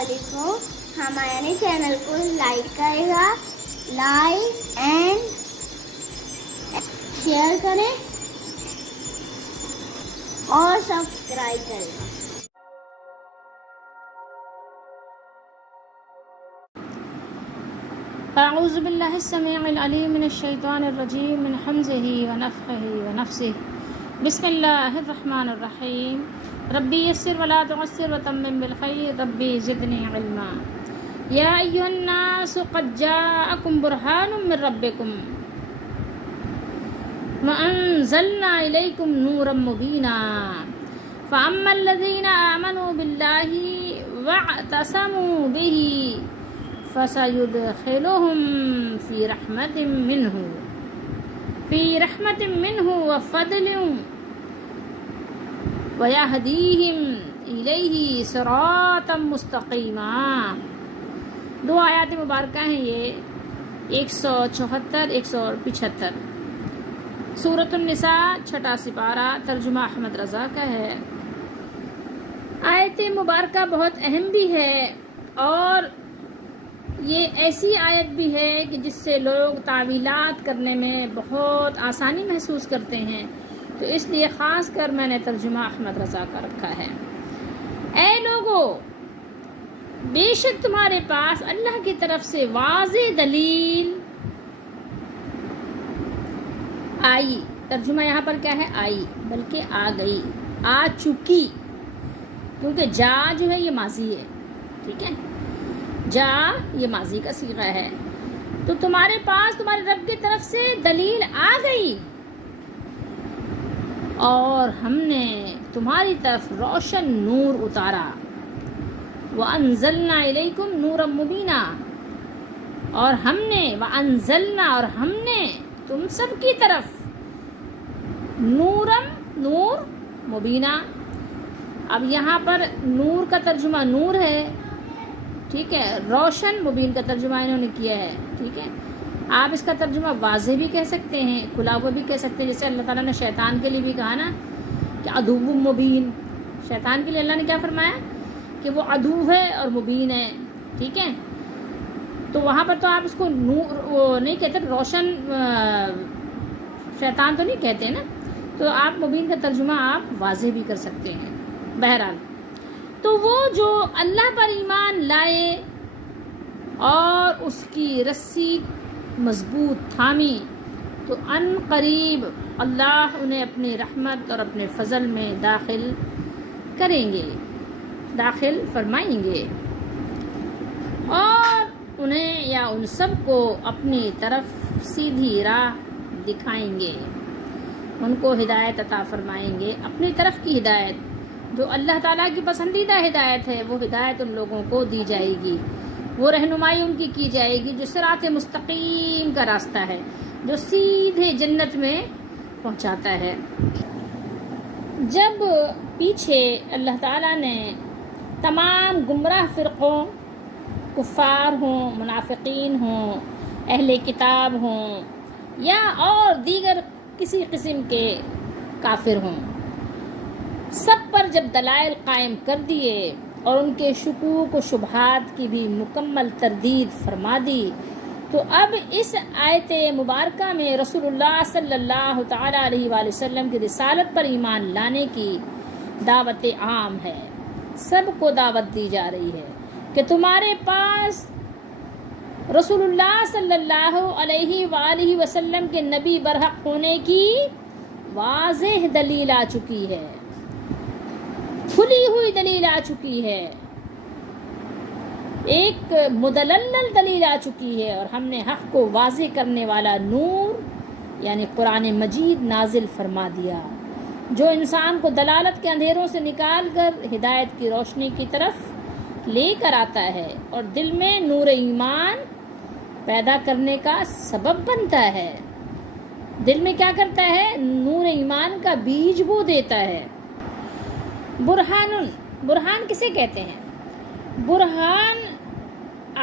علیکم. ہمارے چینل کو لائک کرے گا، لائک اینڈ شیئر کریں اور سبسکرائب کریں. اعوذ باللہ السمیع العلیم من الشیطان الرجیم من حمزہ ونفخہ ونفثہ. بسم اللہ الرحمن الرحیم. ربی یسر ولا تعسر وتمم بالخیر ربی زدنی علما. یا ایھا الناس قد جاءکم برہان من ربکم وانزلنا الیکم نورا مبینا. فاما الذین آمنوا باللہ واعتصموا بہ فَسَيُدْخِلُهُمْ فِي رَحْمَةٍ مِّنْهُ وَفَضْلٍ وَيَهْدِيهِمْ إِلَيْهِ صِرَاطًا مُسْتَقِيمًا. دو آیات مبارکہ ہیں یہ 174 175. سورۃ النساء چھٹا سپارہ، ترجمہ احمد رضا کا ہے. آیت مبارکہ بہت اہم بھی ہے اور یہ ایسی آیت بھی ہے کہ جس سے لوگ تعویلات کرنے میں بہت آسانی محسوس کرتے ہیں، تو اس لیے خاص کر میں نے ترجمہ احمد رضا کا رکھا ہے. اے لوگو، بے شک تمہارے پاس اللہ کی طرف سے واضح دلیل آئی. ترجمہ یہاں پر کیا ہے؟ آئی، بلکہ آ گئی، آ چکی، کیونکہ جا جو ہے یہ ماضی ہے. ٹھیک ہے، جا یہ ماضی کا صیغہ ہے. تو تمہارے پاس تمہارے رب کی طرف سے دلیل آ گئی اور ہم نے تمہاری طرف روشن نور اتارا. وَأَنزَلْنَا إِلَيْكُمْ نُورًا مُبِينًا، اور ہم نے وَأَنزَلْنَا اور ہم نے تم سب کی طرف نورم نور مبینہ. اب یہاں پر نور کا ترجمہ نور ہے، ٹھیک ہے، روشن، مبین کا ترجمہ انہوں نے کیا ہے. ٹھیک ہے، آپ اس کا ترجمہ واضح بھی کہہ سکتے ہیں، کھلا ہوا بھی کہہ سکتے ہیں. جیسے اللہ تعالیٰ نے شیطان کے لیے بھی کہا نا کہ عدو مبین. شیطان کے لیے اللہ نے کیا فرمایا کہ وہ عدو ہے اور مبین ہے. ٹھیک ہے، تو وہاں پر تو آپ اس کو نور وہ نہیں کہتے، روشن شیطان تو نہیں کہتے نا، تو آپ مبین کا ترجمہ آپ واضح بھی کر سکتے ہیں. بہرحال، تو وہ جو اللہ پر ایمان لائے اور اس کی رسی مضبوط تھامی، تو ان قریب اللہ انہیں اپنی رحمت اور اپنے فضل میں داخل کریں گے، داخل فرمائیں گے، اور انہیں یا ان سب کو اپنی طرف سیدھی راہ دکھائیں گے، ان کو ہدایت عطا فرمائیں گے. اپنی طرف کی ہدایت جو اللہ تعالیٰ کی پسندیدہ ہدایت ہے، وہ ہدایت ان لوگوں کو دی جائے گی، وہ رہنمائی ان کی جائے گی جو صراط مستقیم کا راستہ ہے، جو سیدھے جنت میں پہنچاتا ہے. جب پیچھے اللہ تعالیٰ نے تمام گمراہ فرقوں، کفار ہوں، منافقین ہوں، اہل کتاب ہوں یا اور دیگر کسی قسم کے کافر ہوں، سب پر جب دلائل قائم کر دیے اور ان کے شکوک و شبہات کی بھی مکمل تردید فرما دی، تو اب اس آیت مبارکہ میں رسول اللہ صلی اللہ تعالیٰ علیہ وآلہ وسلم کی رسالت پر ایمان لانے کی دعوت عام ہے. سب کو دعوت دی جا رہی ہے کہ تمہارے پاس رسول اللہ صلی اللہ علیہ وآلہ وسلم کے نبی برحق ہونے کی واضح دلیل آ چکی ہے، کھلی ہوئی دلیل آ چکی ہے، ایک مدلل دلیل آ چکی ہے، اور ہم نے حق کو واضح کرنے والا نور یعنی قرآن مجید نازل فرما دیا، جو انسان کو دلالت کے اندھیروں سے نکال کر ہدایت کی روشنی کی طرف لے کر آتا ہے اور دل میں نور ایمان پیدا کرنے کا سبب بنتا ہے. دل میں کیا کرتا ہے؟ نور ایمان کا بیج بو دیتا ہے. برہان کسے کہتے ہیں؟ برہان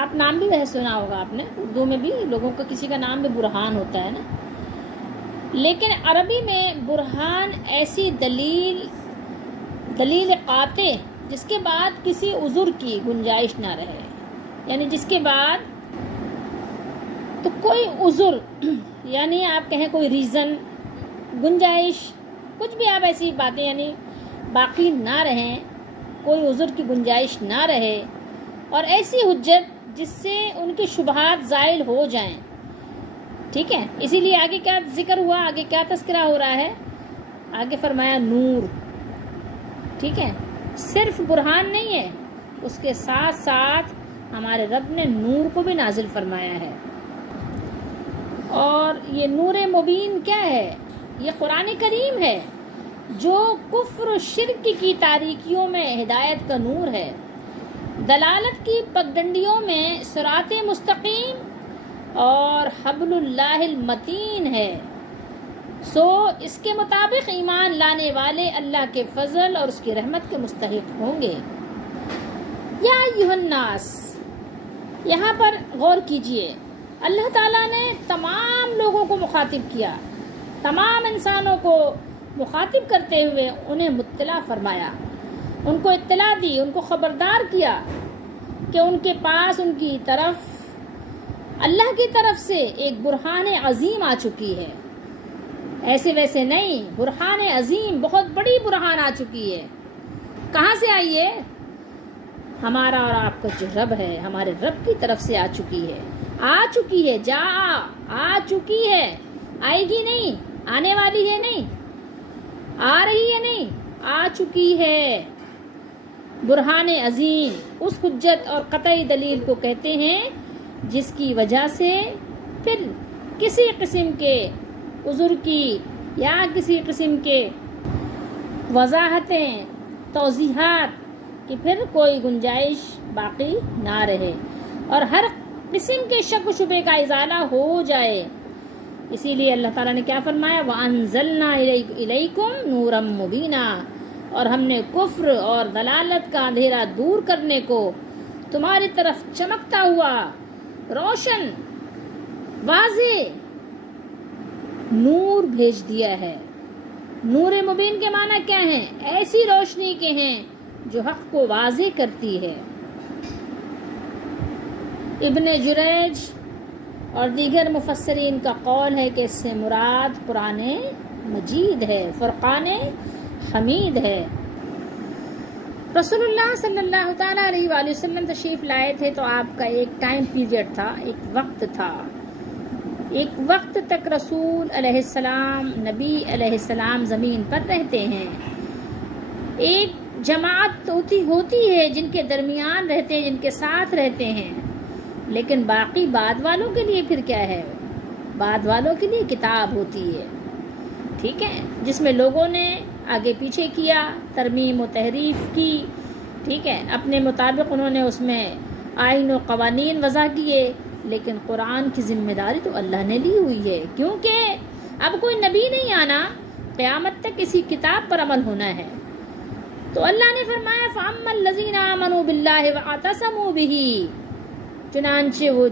آپ نام بھی ویسے سنا ہوگا آپ نے، اردو میں بھی لوگوں کا کسی کا نام بھی برہان ہوتا ہے نا، لیکن عربی میں برہان ایسی دلیل قاطع جس کے بعد کسی عذر کی گنجائش نہ رہے، یعنی جس کے بعد تو کوئی عذر، یعنی آپ کہیں کوئی ریزن، گنجائش، کچھ بھی آپ ایسی باتیں یعنی باقی نہ رہیں، کوئی عذر کی گنجائش نہ رہے، اور ایسی حجت جس سے ان کی شبہات زائل ہو جائیں. ٹھیک ہے، اسی لیے آگے کیا ذکر ہوا، آگے کیا تذکرہ ہو رہا ہے، آگے فرمایا نور. ٹھیک ہے، صرف برہان نہیں ہے، اس کے ساتھ ساتھ ہمارے رب نے نور کو بھی نازل فرمایا ہے. اور یہ نور مبین کیا ہے؟ یہ قرآن کریم ہے جو کفر و شرک کی تاریکیوں میں ہدایت کا نور ہے، دلالت کی پگڈنڈیوں میں صراط مستقیم اور حبل اللہ المتین ہے. سو اس کے مطابق ایمان لانے والے اللہ کے فضل اور اس کی رحمت کے مستحق ہوں گے. یا ایھا الناس، یہاں پر غور کیجئے، اللہ تعالیٰ نے تمام لوگوں کو مخاطب کیا، تمام انسانوں کو مخاطب کرتے ہوئے انہیں مطلع فرمایا، ان کو اطلاع دی، ان کو خبردار کیا کہ ان کے پاس ان کی طرف اللہ کی طرف سے ایک برہان عظیم آ چکی ہے. ایسے ویسے نہیں، برہان عظیم، بہت بڑی برہان آ چکی ہے. کہاں سے آئی ہے؟ ہمارا اور آپ کا جو رب ہے، ہمارے رب کی طرف سے آ چکی ہے، آ چکی ہے، آ چکی ہے، آئے گی نہیں، آنے والی ہے نہیں، آ رہی ہے نہیں، آ چکی ہے. برہان عظیم اس حجت اور قطعی دلیل کو کہتے ہیں جس کی وجہ سے پھر کسی قسم کے عذر کی یا کسی قسم کے وضاحتیں، توضیحات کی پھر کوئی گنجائش باقی نہ رہے، اور ہر قسم کے شک و شبے کا ازالہ ہو جائے. اسی لیے اللہ تعالیٰ نے کیا فرمایا، وَأَنزَلْنَا إِلَيْكُمْ نُورًا مُبِينًا، اور ہم نے کفر اور دلالت کا اندھیرا دور کرنے کو تمہاری طرف چمکتا ہوا روشن واضح نور بھیج دیا ہے. نور مبین کے معنی کیا ہیں؟ ایسی روشنی کے ہیں جو حق کو واضح کرتی ہے. ابن جریج اور دیگر مفسرین کا قول ہے کہ اس سے مراد قرآن مجید ہے، فرقان حمید ہے. رسول اللہ صلی اللہ تعالیٰ علیہ وآلہ وسلم تشریف لائے تھے تو آپ کا ایک ٹائم پیریڈ تھا، ایک وقت تھا. ایک وقت تک رسول علیہ السلام، نبی علیہ السلام زمین پر رہتے ہیں. ایک جماعت ہوتی ہے جن کے درمیان رہتے ہیں، جن کے ساتھ رہتے ہیں. لیکن باقی بعد والوں کے لیے پھر کیا ہے؟ بعد والوں کے لیے کتاب ہوتی ہے. ٹھیک ہے، جس میں لوگوں نے آگے پیچھے کیا، ترمیم و تحریف کی. ٹھیک ہے، اپنے مطابق انہوں نے اس میں آئین و قوانین وضع کیے، لیکن قرآن کی ذمہ داری تو اللہ نے لی ہوئی ہے، کیونکہ اب کوئی نبی نہیں آنا، قیامت تک اسی کتاب پر عمل ہونا ہے. تو اللہ نے فرمایا فَأَمَّا الَّذِينَ آمَنُوا بِاللَّهِ وَاعْتَصَمُوا بِهِ، چنانچہ وہ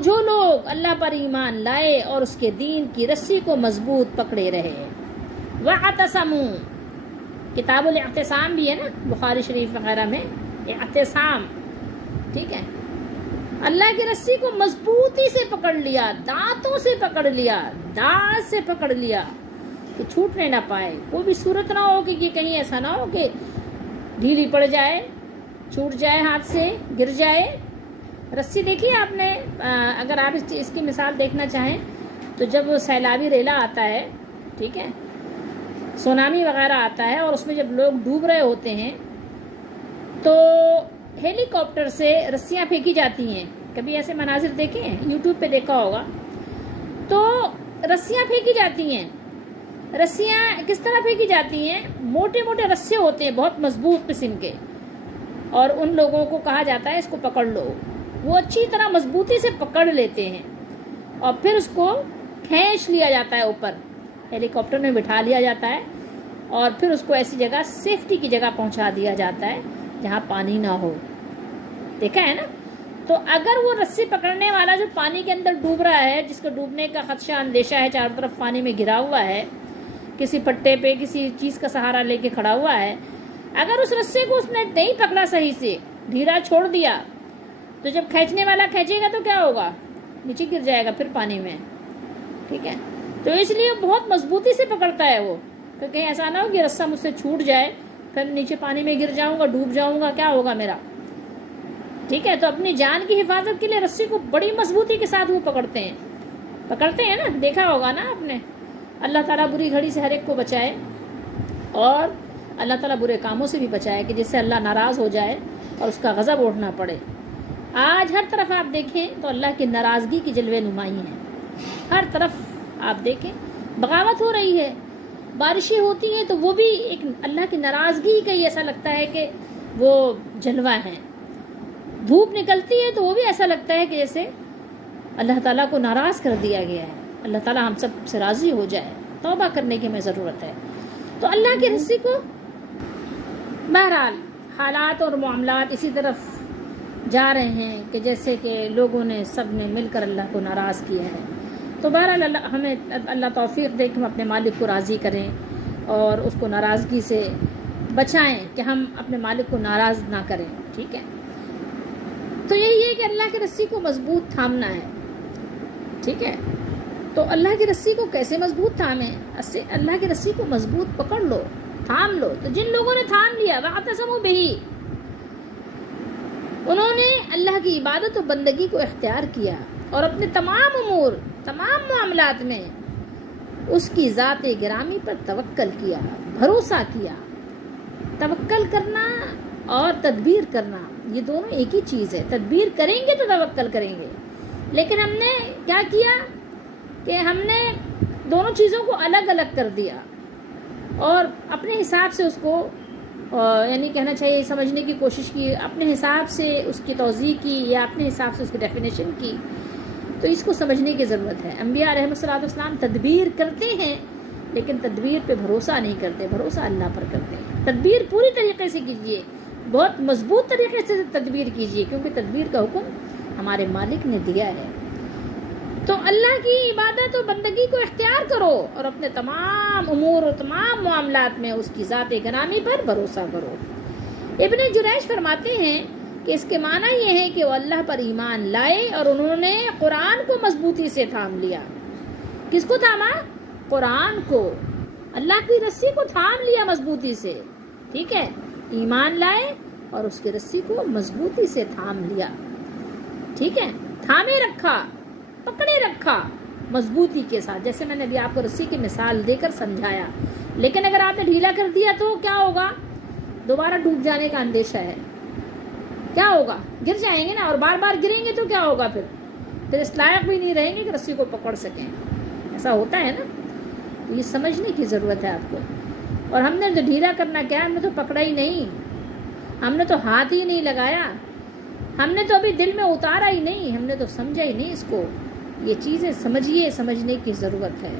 جو لوگ اللہ پر ایمان لائے اور اس کے دین کی رسی کو مضبوط پکڑے رہے. وَاعْتَصَمُوا، کتاب الاعتصام بھی ہے نا بخاری شریف وغیرہ میں، اعتصام. ٹھیک ہے، اللہ کی رسی کو مضبوطی سے پکڑ لیا، دانتوں سے پکڑ لیا، داڑھ سے پکڑ لیا کہ چھوٹنے نہ پائے. کوئی بھی صورت نہ ہو کہ یہ کہیں ایسا نہ ہو کہ ڈھیلی پڑ جائے، چھوٹ جائے، ہاتھ سے گر جائے. رسی دیکھیے آپ نے، اگر آپ اس کی مثال دیکھنا چاہیں تو جب سیلابی ریلا آتا ہے، ٹھیک ہے، سونامی وغیرہ آتا ہے، اور اس میں جب لوگ ڈوب رہے ہوتے ہیں تو ہیلی کاپٹر سے رسیاں پھینکی جاتی ہیں. کبھی ایسے مناظر دیکھے ہیں؟ یوٹیوب پہ دیکھا ہوگا. تو رسیاں پھینکی جاتی ہیں. رسیاں کس طرح پھینکی جاتی ہیں؟ موٹے موٹے رسے ہوتے ہیں بہت مضبوط قسم کے، اور ان لوگوں کو کہا جاتا ہے اس کو پکڑ لو. وہ اچھی طرح مضبوطی سے پکڑ لیتے ہیں اور پھر اس کو کھینچ لیا جاتا ہے، اوپر ہیلی کاپٹر میں بٹھا لیا جاتا ہے، اور پھر اس کو ایسی جگہ، سیفٹی کی جگہ پہنچا دیا جاتا ہے جہاں پانی نہ ہو. دیکھا ہے نا؟ تو اگر وہ رسی پکڑنے والا جو پانی کے اندر ڈوب رہا ہے، جس کو ڈوبنے کا خدشہ، اندیشہ ہے، چاروں طرف پانی میں گھرا ہوا ہے، کسی پٹے پہ کسی چیز کا سہارا لے کے کھڑا ہوا ہے، اگر اس رسے کو اس نے نہیں پکڑا صحیح سے، ڈھیلا چھوڑ دیا، تو جب کھینچنے والا کھینچے گا تو کیا ہوگا؟ نیچے گر جائے گا پھر پانی میں، ٹھیک ہے؟ تو اس لیے بہت مضبوطی سے پکڑتا ہے وہ، کہ کہیں ایسا نہ ہو کہ رسہ مجھ سے چھوٹ جائے، پھر نیچے پانی میں گر جاؤں گا، ڈوب جاؤں گا، کیا ہوگا میرا؟ ٹھیک ہے؟ تو اپنی جان کی حفاظت کے لیے رسی کو بڑی مضبوطی کے ساتھ وہ پکڑتے ہیں نا، دیکھا ہوگا نا آپ نے۔ اللہ تعالیٰ بری گھڑی سے ہر ایک کو بچائے، اور اللہ تعالیٰ برے کاموں سے بھی بچائے کہ جس سے اللہ ناراض ہو جائے اور اس کا غضب اٹھنا پڑے۔ آج ہر طرف آپ دیکھیں تو اللہ کی ناراضگی کی جلوے نمائی ہیں، ہر طرف آپ دیکھیں بغاوت ہو رہی ہے، بارشیں ہوتی ہیں تو وہ بھی ایک اللہ کی ناراضگی کا ہی ایسا لگتا ہے کہ وہ جلوہ ہیں، دھوپ نکلتی ہے تو وہ بھی ایسا لگتا ہے کہ جیسے اللہ تعالیٰ کو ناراض کر دیا گیا ہے، اللہ تعالیٰ ہم سب سے راضی ہو جائے، توبہ کرنے کی ہمیں ضرورت ہے۔ تو اللہ کی رسی کو، بہرحال حالات اور معاملات اسی طرف جا رہے ہیں کہ جیسے کہ لوگوں نے سب نے مل کر اللہ کو ناراض کیا ہے۔ تو بہرحال ہمیں اللہ توفیق دے کہ ہم اپنے مالک کو راضی کریں اور اس کو ناراضگی سے بچائیں کہ ہم اپنے مالک کو ناراض نہ کریں، ٹھیک ہے؟ تو یہی ہے کہ اللہ کی رسی کو مضبوط تھامنا ہے، ٹھیک ہے؟ تو اللہ کی رسی کو کیسے مضبوط تھامیں؟ اللہ کی رسی کو مضبوط پکڑ لو، تھام لو۔ تو جن لوگوں نے تھام لیا وَاعْتَصَمُوا بِهِ، انہوں نے اللہ کی عبادت و بندگی کو اختیار کیا اور اپنے تمام امور، تمام معاملات میں اس کی ذات گرامی پر توکل کیا، بھروسہ کیا۔ توکل کرنا اور تدبیر کرنا یہ دونوں ایک ہی چیز ہے۔ تدبیر کریں گے تو توکل کریں گے، لیکن ہم نے کیا کیا کہ ہم نے دونوں چیزوں کو الگ الگ کر دیا اور اپنے حساب سے اس کو یعنی کہنا چاہیے سمجھنے کی کوشش کی، اپنے حساب سے اس کی توضیح کی یا اپنے حساب سے اس کی ڈیفینیشن کی۔ تو اس کو سمجھنے کی ضرورت ہے۔ انبیاء علیہ الصلوۃ والسلام تدبیر کرتے ہیں لیکن تدبیر پہ بھروسہ نہیں کرتے، بھروسہ اللہ پر کرتے ہیں۔ تدبیر پوری طریقے سے کیجیے، بہت مضبوط طریقے سے تدبیر کیجیے، کیونکہ تدبیر کا حکم ہمارے مالک نے دیا ہے۔ تو اللہ کی عبادت و بندگی کو اختیار کرو اور اپنے تمام امور اور تمام معاملات میں اس کی ذات گرامی پر بھروسہ کرو۔ ابن جریج فرماتے ہیں کہ اس کے معنی یہ ہے کہ وہ اللہ پر ایمان لائے اور انہوں نے قرآن کو مضبوطی سے تھام لیا۔ کس کو تھاما؟ قرآن کو، اللہ کی رسی کو تھام لیا مضبوطی سے، ٹھیک ہے؟ ایمان لائے اور اس کی رسی کو مضبوطی سے تھام لیا، ٹھیک ہے؟ تھامے رکھا، پکڑے رکھا مضبوطی کے ساتھ، جیسے میں نے ابھی آپ کو رسی کی مثال دے کر سمجھایا۔ لیکن اگر آپ نے ڈھیلا کر دیا تو کیا ہوگا؟ دوبارہ ڈوب جانے کا اندیشہ ہے، کیا ہوگا؟ گر جائیں گے نا، اور بار بار گریں گے تو کیا ہوگا؟ پھر اس لائق بھی نہیں رہیں گے کہ رسی کو پکڑ سکیں، ایسا ہوتا ہے نا۔ یہ سمجھنے کی ضرورت ہے آپ کو۔ اور ہم نے جو ڈھیلا کرنا کیا، ہم نے تو پکڑا ہی نہیں، ہم نے تو ہاتھ ہی نہیں لگایا، ہم نے تو ابھی دل میں اتارا ہی نہیں، ہم نے تو سمجھا ہی نہیں اس کو۔ یہ چیزیں سمجھیے، سمجھنے کی ضرورت ہے۔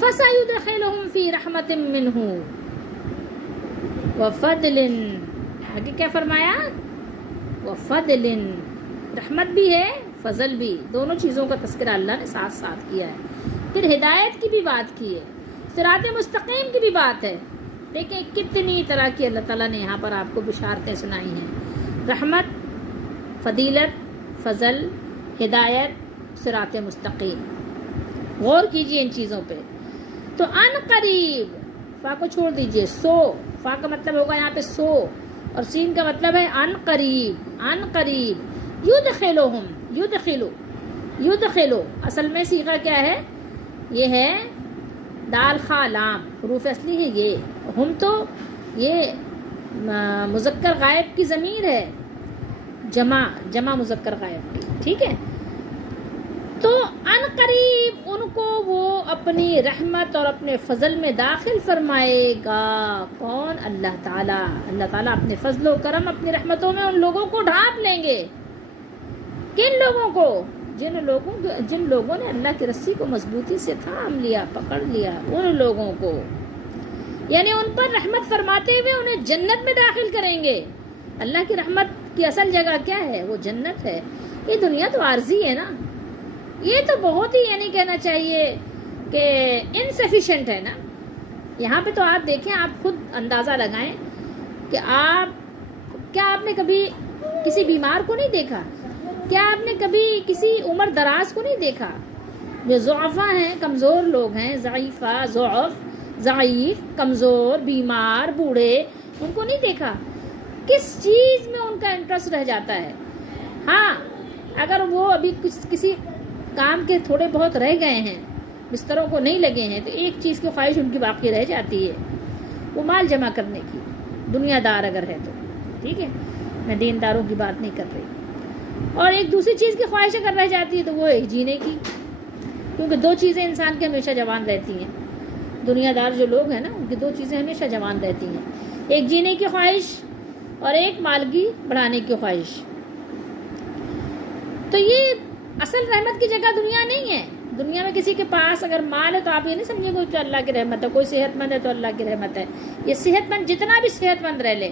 فَسَيُدْخِلُهُمْ فِي رَحْمَةٍ مِّنْهُ وَفَضْلٍ، آگے کیا فرمایا؟ وَفَضْلٍ، رحمت بھی ہے، فضل بھی، دونوں چیزوں کا تذکرہ اللہ نے ساتھ ساتھ کیا ہے۔ پھر ہدایت کی بھی بات کی ہے، صراط مستقیم کی بھی بات ہے۔ دیکھیں کتنی طرح کی اللہ تعالیٰ نے یہاں پر آپ کو بشارتیں سنائی ہیں، رحمت، فضیلت، فضل، ہدایت، صراط مستقیم۔ غور کیجئے ان چیزوں پہ۔ تو ان قریب، فا کو چھوڑ دیجئے، سو، فا کا مطلب ہوگا یہاں پہ سو، اور سین کا مطلب ہے ان قریب، ان قریب۔ یدخلوہم، یدخلو، اصل میں صیغہ کیا ہے؟ یہ ہے دال خا لام، حروف اصلی ہے یہ۔ ہم تو یہ مذکر غائب کی ضمیر ہے، جمع مذکر غائب کی، ٹھیک ہے؟ تو ان قریب ان کو وہ اپنی رحمت اور اپنے فضل میں داخل فرمائے گا۔ کون؟ اللہ تعالیٰ۔ اللہ تعالیٰ اپنے فضل و کرم، اپنی رحمتوں میں ان لوگوں کو ڈھانپ لیں گے۔ کن لوگوں کو؟ جن لوگوں نے اللہ کی رسی کو مضبوطی سے تھام لیا، پکڑ لیا، ان لوگوں کو، یعنی ان پر رحمت فرماتے ہوئے انہیں جنت میں داخل کریں گے۔ اللہ کی رحمت کی اصل جگہ کیا ہے؟ وہ جنت ہے۔ یہ دنیا تو عارضی ہے نا، یہ تو بہت ہی یعنی کہنا چاہیے کہ انسفیشینٹ ہے نا۔ یہاں پہ تو آپ دیکھیں، آپ خود اندازہ لگائیں کہ کیا آپ نے کبھی کسی بیمار کو نہیں دیکھا؟ کیا آپ نے کبھی کسی عمر دراز کو نہیں دیکھا؟ جو ضعفاء ہیں، کمزور لوگ ہیں، ضعیف، کمزور، بیمار، بوڑھے، ان کو نہیں دیکھا؟ کس چیز میں ان کا انٹرسٹ رہ جاتا ہے؟ ہاں، اگر وہ ابھی کسی کام کے تھوڑے بہت رہ گئے ہیں، بستروں کو نہیں لگے ہیں، تو ایک چیز کی خواہش ان کی باقی رہ جاتی ہے، وہ مال جمع کرنے کی، دنیا دار اگر ہے تو، ٹھیک ہے، میں دینداروں کی بات نہیں کر رہی۔ اور ایک دوسری چیز کی خواہش اگر رہ جاتی ہے تو وہ ایک جینے کی، کیونکہ دو چیزیں انسان کے ہمیشہ جوان رہتی ہیں۔ دنیا دار جو لوگ ہیں نا، ان کی دو چیزیں ہمیشہ جوان رہتی ہیں، ایک جینے کی خواہش اور ایک مال کی بڑھانے کی خواہش۔ تو یہ اصل رحمت کی جگہ دنیا نہیں ہے۔ دنیا میں کسی کے پاس اگر مال ہے تو آپ یہ نہیں سمجھے کوئی تو اللہ کی رحمت ہے، کوئی صحت مند ہے تو اللہ کی رحمت ہے۔ یہ صحت مند جتنا بھی صحت مند رہ لے،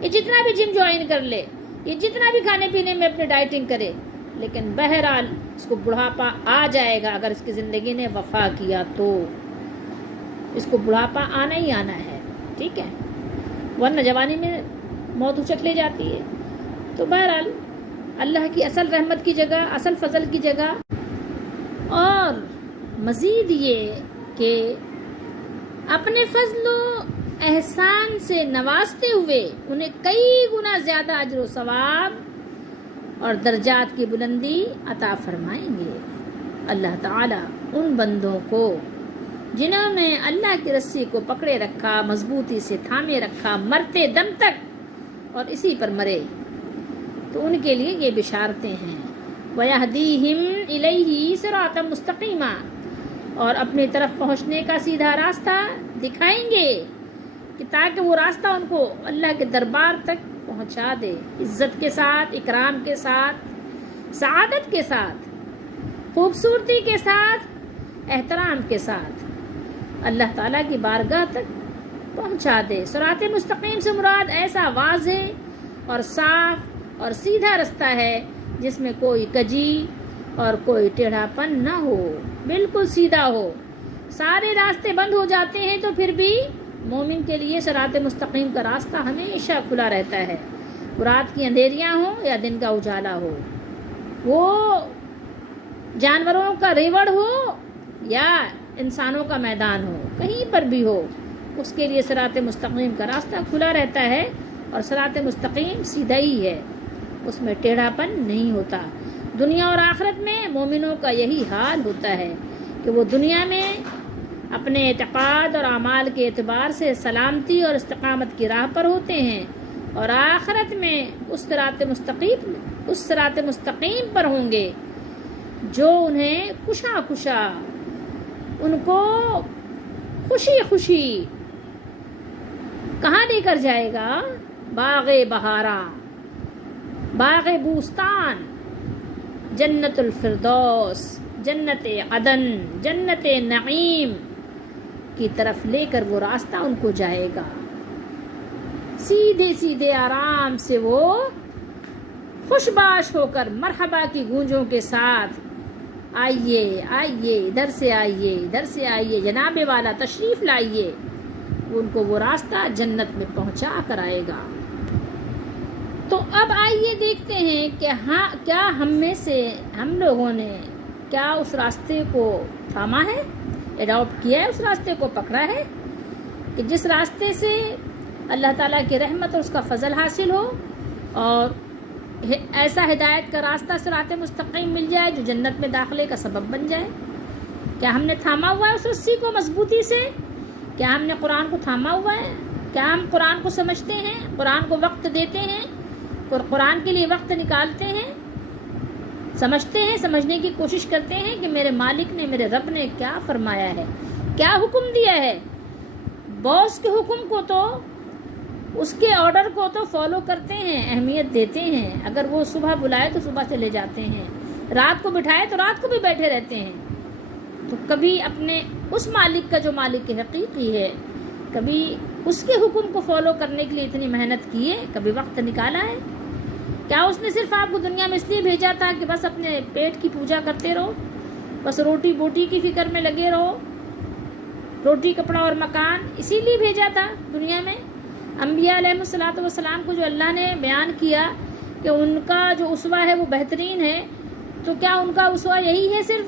یہ جتنا بھی جم جوائن کر لے، یہ جتنا بھی کھانے پینے میں اپنے ڈائٹنگ کرے، لیکن بہرحال اس کو بڑھاپا آ جائے گا اگر اس کی زندگی نے وفا کیا تو۔ اس کو بڑھاپا آنا ہی آنا ہے، ٹھیک ہے، ورنہ جوانی میں موت اچک لے جاتی ہے۔ تو بہرحال اللہ کی اصل رحمت کی جگہ، اصل فضل کی جگہ، اور مزید یہ کہ اپنے فضل و احسان سے نوازتے ہوئے انہیں کئی گنا زیادہ اجر و ثواب اور درجات کی بلندی عطا فرمائیں گے۔ اللہ تعالیٰ ان بندوں کو جنہوں نے اللہ کی رسی کو پکڑے رکھا، مضبوطی سے تھامے رکھا، مرتے دم تک، اور اسی پر مرے، تو ان کے لیے یہ بشارتیں ہیں۔ وَيَهْدِيهِمْ إِلَيْهِ صِرَاطًا مُسْتَقِيمًا، اور اپنی طرف پہنچنے کا سیدھا راستہ دکھائیں گے کہ تاکہ وہ راستہ ان کو اللہ کے دربار تک پہنچا دے، عزت کے ساتھ، اکرام کے ساتھ، سعادت کے ساتھ، خوبصورتی کے ساتھ، احترام کے ساتھ اللہ تعالیٰ کی بارگاہ تک پہنچا دے۔ صراط مستقیم سے مراد ایسا واضح اور صاف اور سیدھا رستہ ہے جس میں کوئی کجی اور کوئی ٹیڑھا پن نہ ہو، بالکل سیدھا ہو۔ سارے راستے بند ہو جاتے ہیں تو پھر بھی مومن کے لیے صراط مستقیم کا راستہ ہمیشہ کھلا رہتا ہے، وہ رات کی اندھیریاں ہوں یا دن کا اجالا ہو، وہ جانوروں کا ریوڑ ہو یا انسانوں کا میدان ہو، کہیں پر بھی ہو، اس کے لیے صراط مستقیم کا راستہ کھلا رہتا ہے، اور صراط مستقیم سیدھا ہی ہے، اس میں ٹیڑھا پن نہیں ہوتا۔ دنیا اور آخرت میں مومنوں کا یہی حال ہوتا ہے کہ وہ دنیا میں اپنے اعتقاد اور اعمال کے اعتبار سے سلامتی اور استقامت کی راہ پر ہوتے ہیں، اور آخرت میں اس صراط مستقیم پر ہوں گے جو انہیں خوشا ان کو خوشی خوشی کہاں لے کر جائے گا؟ باغ بہارا، باغ بوستان، جنت الفردوس، جنت عدن، جنت نعیم کی طرف لے کر وہ راستہ ان کو جائے گا۔ سیدھے سیدھے آرام سے وہ خوش باش ہو کر مرحبا کی گونجوں کے ساتھ، آئیے آئیے، ادھر سے آئیے، ادھر سے آئیے، جناب والا تشریف لائیے، ان کو وہ راستہ جنت میں پہنچا کر آئے گا۔ تو اب آئیے دیکھتے ہیں کہ کیا ہم میں سے ہم لوگوں نے کیا اس راستے کو تھاما ہے، اڈاپٹ کیا ہے، اس راستے کو پکڑا ہے کہ جس راستے سے اللہ تعالیٰ کی رحمت اور اس کا فضل حاصل ہو، اور ایسا ہدایت کا راستہ صراط مستقیم مل جائے جو جنت میں داخلے کا سبب بن جائے۔ کیا ہم نے تھاما ہوا ہے اس رسی کو مضبوطی سے؟ کیا ہم نے قرآن کو تھاما ہوا ہے؟ کیا ہم قرآن کو سمجھتے ہیں، قرآن کو وقت دیتے ہیں، اور قرآن کے لیے وقت نکالتے ہیں، سمجھتے ہیں، سمجھنے کی کوشش کرتے ہیں کہ میرے مالک نے، میرے رب نے کیا فرمایا ہے، کیا حکم دیا ہے؟ باس کے حکم کو تو، اس کے آرڈر کو تو فالو کرتے ہیں، اہمیت دیتے ہیں۔ اگر وہ صبح بلائے تو صبح چلے جاتے ہیں، رات کو بٹھائے تو رات کو بھی بیٹھے رہتے ہیں۔ تو کبھی اپنے اس مالک کا جو مالک حقیقی ہے، کبھی اس کے حکم کو فالو کرنے کے لیے اتنی محنت کی ہے، کبھی وقت نکالا ہے؟ کیا اس نے صرف آپ کو دنیا میں اس لیے بھیجا تھا کہ بس اپنے پیٹ کی پوجا کرتے رہو، بس روٹی بوٹی کی فکر میں لگے رہو، روٹی کپڑا اور مکان اسی لیے بھیجا تھا دنیا میں. انبیاء علیہ الصلوۃ والسلام کو جو اللہ نے بیان کیا کہ ان کا جو اسوہ ہے وہ بہترین ہے، تو کیا ان کا اسوہ یہی ہے صرف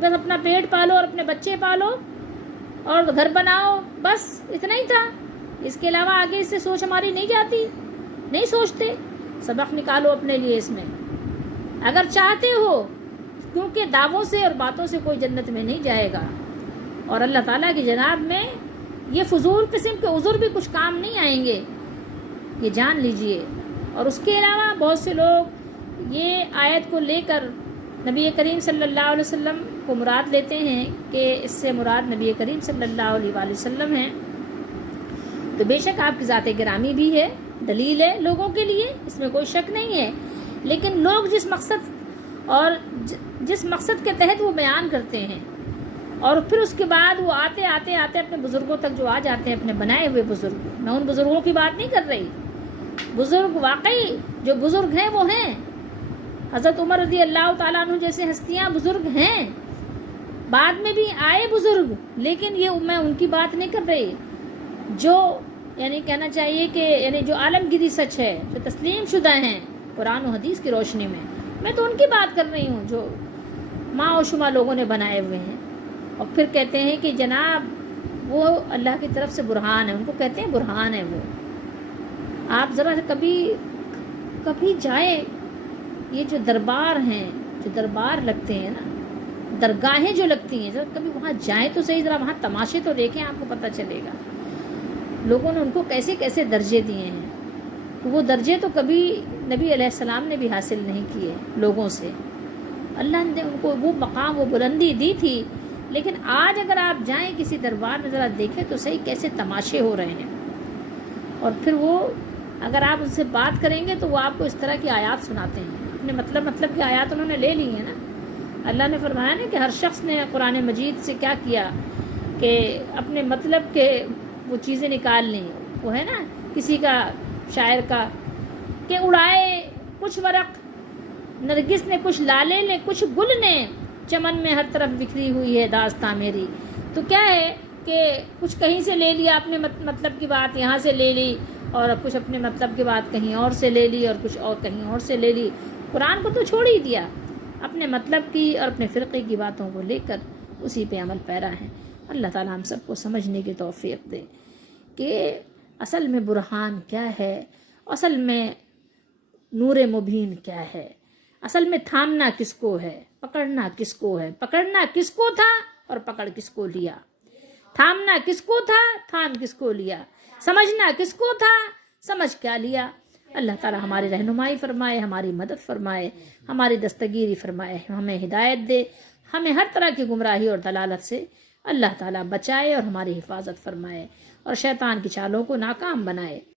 بس اپنا پیٹ پالو اور اپنے بچے پالو اور گھر بناؤ، بس اتنا ہی تھا؟ اس کے علاوہ آگے اس سے سوچ ہماری نہیں جاتی، نہیں سوچتے. سبق نکالو اپنے لیے اس میں اگر چاہتے ہو، کیونکہ دعووں سے اور باتوں سے کوئی جنت میں نہیں جائے گا، اور اللہ تعالیٰ کی جناب میں یہ فضول قسم کے عذر بھی کچھ کام نہیں آئیں گے، یہ جان لیجئے. اور اس کے علاوہ بہت سے لوگ یہ آیت کو لے کر نبی کریم صلی اللہ علیہ وسلم کو مراد لیتے ہیں کہ اس سے مراد نبی کریم صلی اللہ علیہ وآلہ وسلم ہیں. تو بے شک آپ کی ذات گرامی بھی ہے، دلیل ہے لوگوں کے لیے، اس میں کوئی شک نہیں ہے. لیکن لوگ جس مقصد کے تحت وہ بیان کرتے ہیں، اور پھر اس کے بعد وہ آتے اپنے بزرگوں تک جو آ جاتے ہیں، اپنے بنائے ہوئے بزرگ. میں ان بزرگوں کی بات نہیں کر رہی. بزرگ واقعی جو بزرگ ہیں وہ ہیں حضرت عمر رضی اللہ تعالیٰ عنہ جیسے ہستیاں بزرگ ہیں، بعد میں بھی آئے بزرگ، لیکن یہ میں ان کی بات نہیں کر رہی جو یعنی کہنا چاہیے کہ یعنی جو عالمگیری سچ ہے، جو تسلیم شدہ ہیں قرآن و حدیث کی روشنی میں تو ان کی بات کر رہی ہوں جو ماں و شما لوگوں نے بنائے ہوئے ہیں. اور پھر کہتے ہیں کہ جناب وہ اللہ کی طرف سے برہان ہے، ان کو کہتے ہیں برہان ہے. وہ آپ ذرا کبھی جائیں، یہ جو دربار ہیں، جو دربار لگتے ہیں نا، درگاہیں جو لگتی ہیں، ذرا کبھی وہاں جائیں تو صحیح، ذرا وہاں تماشے تو دیکھیں، آپ کو پتہ چلے گا لوگوں نے ان کو کیسے کیسے درجے دیے ہیں. تو وہ درجے تو کبھی نبی علیہ السلام نے بھی حاصل نہیں کیے لوگوں سے. اللہ نے ان کو وہ مقام، وہ بلندی دی تھی. لیکن آج اگر آپ جائیں کسی دربار میں، ذرا دیکھیں تو صحیح کیسے تماشے ہو رہے ہیں. اور پھر وہ اگر آپ ان سے بات کریں گے تو وہ آپ کو اس طرح کی آیات سناتے ہیں، اپنے مطلب کی آیات انہوں نے لے لی ہیں نا. اللہ نے فرمایا نا کہ ہر شخص نے قرآن مجید سے کیا کیا کہ اپنے مطلب کے وہ چیزیں نکال لیں. وہ ہے نا کسی کا شاعر کا کہ اڑائے کچھ ورق نرگس نے، کچھ لالے نے، کچھ گل نے، چمن میں ہر طرف بکھری ہوئی ہے داستاں میری. تو کیا ہے کہ کچھ کہیں سے لے لیا اپنے مطلب کی بات یہاں سے لے لی، اور کچھ اپنے مطلب کی بات کہیں اور سے لے لی، اور کچھ اور کہیں اور سے لے لی. قرآن کو تو چھوڑ ہی دیا، اپنے مطلب کی اور اپنے فرقے کی باتوں کو لے کر اسی پہ عمل پیرا ہے. اللہ تعالیٰ ہم سب کو سمجھنے کی توفیق دے کہ اصل میں برہان کیا ہے، اصل میں نور مبین کیا ہے، اصل میں تھامنا کس کو ہے، پکڑنا کس کو ہے، پکڑنا کس کو تھا اور پکڑ کس کو لیا، تھامنا کس کو تھا، تھام کس کو لیا، سمجھنا کس کو تھا، سمجھ کیا لیا. اللہ تعالیٰ ہماری رہنمائی فرمائے، ہماری مدد فرمائے، ہماری دستگیری فرمائے، ہمیں ہدایت دے، ہمیں ہر طرح کی گمراہی اور دلالت سے اللہ تعالیٰ بچائے اور ہماری حفاظت فرمائے، اور شیطان کی چالوں کو ناکام بنائے.